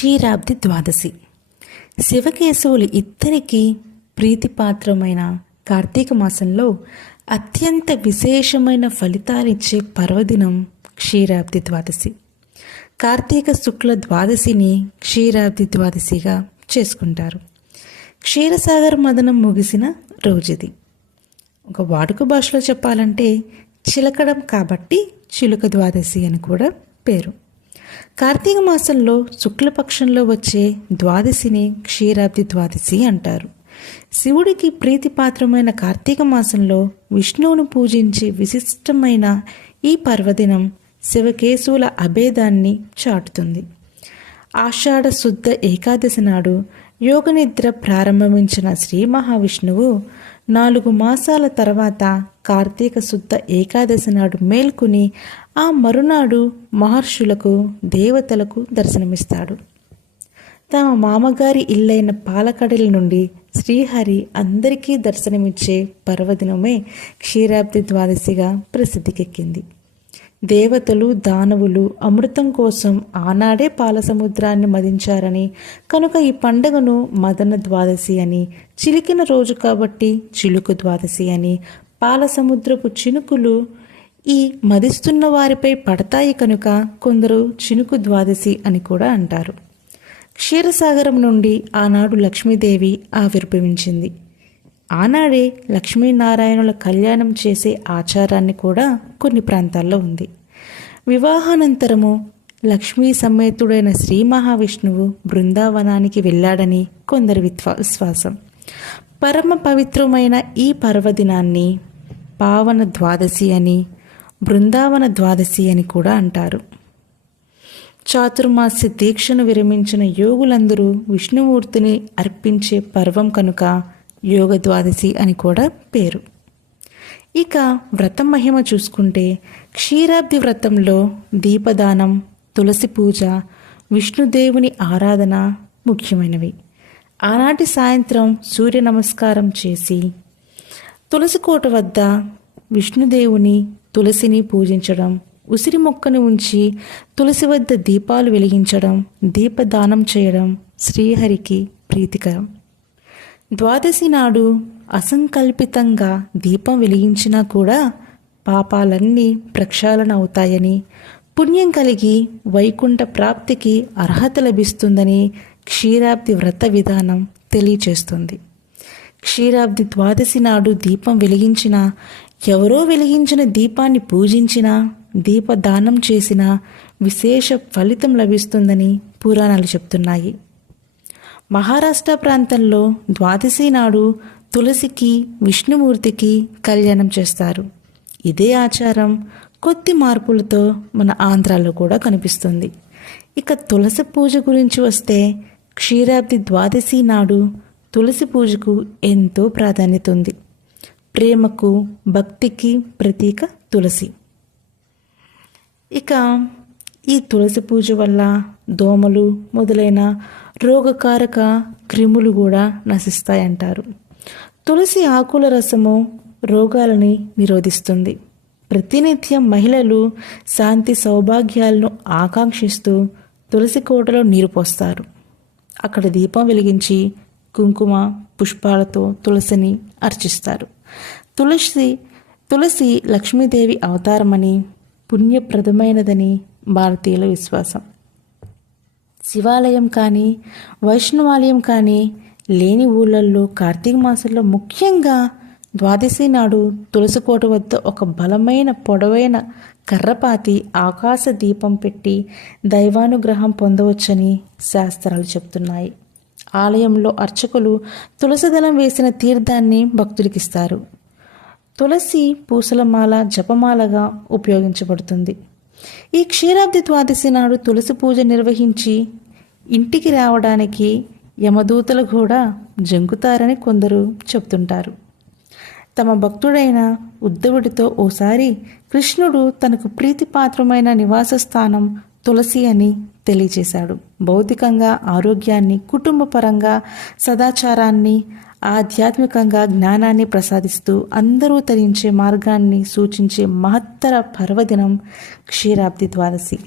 క్షీరాబ్ది ద్వాదశి. శివకేశవులు ఇద్దరికీ ప్రీతిపాత్రమైన కార్తీక మాసంలో అత్యంత విశేషమైన ఫలితాలిచ్చే పర్వదినం క్షీరాబ్ది ద్వాదశి. కార్తీక శుక్ల ద్వాదశిని క్షీరాబ్ది ద్వాదశిగా చేసుకుంటారు. క్షీరసాగర్ మదనం ముగిసిన రోజుది. ఒక వాడుక భాషలో చెప్పాలంటే చిలకడం కాబట్టి చిలుక ద్వాదశి అని కూడా పేరు. కార్తీక మాసంలో శుక్లపక్షంలో వచ్చే ద్వాదశిని క్షీరాబ్ది ద్వాదశి అంటారు. శివుడికి ప్రీతిపాత్రమైన కార్తీక మాసంలో విష్ణువును పూజించే విశిష్టమైన ఈ పర్వదినం శివకేశవుల అభేదాన్ని చాటుతుంది. ఆషాఢ శుద్ధ ఏకాదశి నాడు యోగనిద్ర ప్రారంభించిన శ్రీ మహావిష్ణువు నాలుగు మాసాల తర్వాత కార్తీక శుద్ధ ఏకాదశి నాడు మేల్కొని ఆ మరునాడు మహర్షులకు దేవతలకు దర్శనమిస్తాడు. తమ మామగారి ఇల్లైన పాలకడల నుండి శ్రీహరి అందరికీ దర్శనమిచ్చే పర్వదినమే క్షీరాబ్ది ద్వాదశిగా ప్రసిద్ధికెక్కింది. దేవతలు దానవులు అమృతం కోసం ఆనాడే పాల సముద్రాన్ని మదించారని కనుక ఈ పండుగను మదన ద్వాదశి అని చిలికిన రోజు కాబట్టి చిలుకు ద్వాదశి అని పాల సముద్రపు చినుకులు ఈ మదిస్తున్న వారిపై పడతాయి కనుక కొందరు చినుకు ద్వాదశి అని కూడా అంటారు. క్షీరసాగరం నుండి ఆనాడు లక్ష్మీదేవి ఆవిర్భవించింది. ఆనాడే లక్ష్మీనారాయణుల కళ్యాణం చేసే ఆచారాన్ని కూడా కొన్ని ప్రాంతాల్లో ఉంది. వివాహానంతరము లక్ష్మీ సమేతుడైన శ్రీ మహావిష్ణువు బృందావనానికి వెళ్ళాడని కొందరి విశ్వాసం. పరమ పవిత్రమైన ఈ పర్వదినాన్ని పావన ద్వాదశి అని బృందావన ద్వాదశి అని కూడా అంటారు. చాతుర్మాస్య దీక్షను విరమించిన యోగులందరూ విష్ణుమూర్తిని అర్పించే పర్వం కనుక యోగ ద్వాదశి అని కూడా పేరు. ఇక వ్రతం మహిమ చూసుకుంటే క్షీరాబ్ది వ్రతంలో దీపదానం తులసి పూజ విష్ణుదేవుని ఆరాధన ముఖ్యమైనవి. ఆనాటి సాయంత్రం సూర్య నమస్కారం చేసి తులసి కోట వద్ద విష్ణుదేవుని తులసిని పూజించడం ఉసిరి మొక్కను ఉంచి తులసి వద్ద దీపాలు వెలిగించడం దీపదానం చేయడం శ్రీహరికి ప్రీతికరం. ద్వాదశి నాడు అసంకల్పితంగా దీపం వెలిగించినా కూడా పాపాలన్నీ ప్రక్షాళన అవుతాయని పుణ్యం కలిగి వైకుంఠ ప్రాప్తికి అర్హత లభిస్తుందని క్షీరాబ్ది వ్రత విధానం తెలియచేస్తుంది. క్షీరాబ్ది ద్వాదశి నాడు దీపం వెలిగించిన ఎవరో వెలిగించిన దీపాన్ని పూజించినా దీపదానం చేసిన విశేష ఫలితం లభిస్తుందని పురాణాలు చెప్తున్నాయి. మహారాష్ట్ర ప్రాంతంలో ద్వాదశి నాడు తులసికి విష్ణుమూర్తికి కళ్యాణం చేస్తారు. ఇదే ఆచారం కొద్ది మార్పులతో మన ఆంధ్రాలో కూడా కనిపిస్తుంది. ఇక తులసి పూజ గురించి వస్తే క్షీరాబ్ది ద్వాదశి నాడు తులసి పూజకు ఎంతో ప్రాధాన్యత ఉంది. ప్రేమకు భక్తికి ప్రతీక తులసి. ఇక ఈ తులసి పూజ వల్ల దోమలు మొదలైన రోగకారక క్రిములు కూడా నశిస్తాయంటారు. తులసి ఆకుల రసము రోగాలని నిరోధిస్తుంది. ప్రతినిత్యం మహిళలు శాంతి సౌభాగ్యాలను ఆకాంక్షిస్తూ తులసి కోటలో నీరు పోస్తారు. అక్కడ దీపం వెలిగించి కుంకుమ పుష్పాలతో తులసిని అర్చిస్తారు. తులసి తులసి లక్ష్మీదేవి అవతారమని పుణ్యప్రదమైనదని భారతీయుల విశ్వాసం. శివాలయం కానీ వైష్ణవాలయం కానీ లేని ఊళ్ళల్లో కార్తీక మాసంలో ముఖ్యంగా ద్వాదశి నాడు తులసికోట వద్ద ఒక బలమైన పొడవైన కర్రపాతి ఆకాశ దీపం పెట్టి దైవానుగ్రహం పొందవచ్చని శాస్త్రాలు చెప్తున్నాయి. ఆలయంలో అర్చకులు తులసిదళం వేసిన తీర్థాన్ని భక్తులకిస్తారు తులసి పూసలమాల జపమాలగా ఉపయోగించబడుతుంది. ఈ క్షీరాబ్ది ద్వాదశి నాడు తులసి పూజ నిర్వహించి ఇంటికి రావడానికి యమదూతలు కూడా జంకుతారని కొందరు చెప్తుంటారు. తమ భక్తుడైన ఉద్ధవుడితో ఓసారి కృష్ణుడు తనకు ప్రీతిపాత్రమైన నివాస స్థానం తులసి అని తెలియజేశాడు. భౌతికంగా ఆరోగ్యాన్ని కుటుంబపరంగా సదాచారాన్ని ఆధ్యాత్మికంగా జ్ఞానాన్ని ప్రసాదిస్తూ అందరూ తరించే మార్గాన్ని సూచించే మహత్తర పర్వదినం క్షీరాబ్ది ద్వాదశి.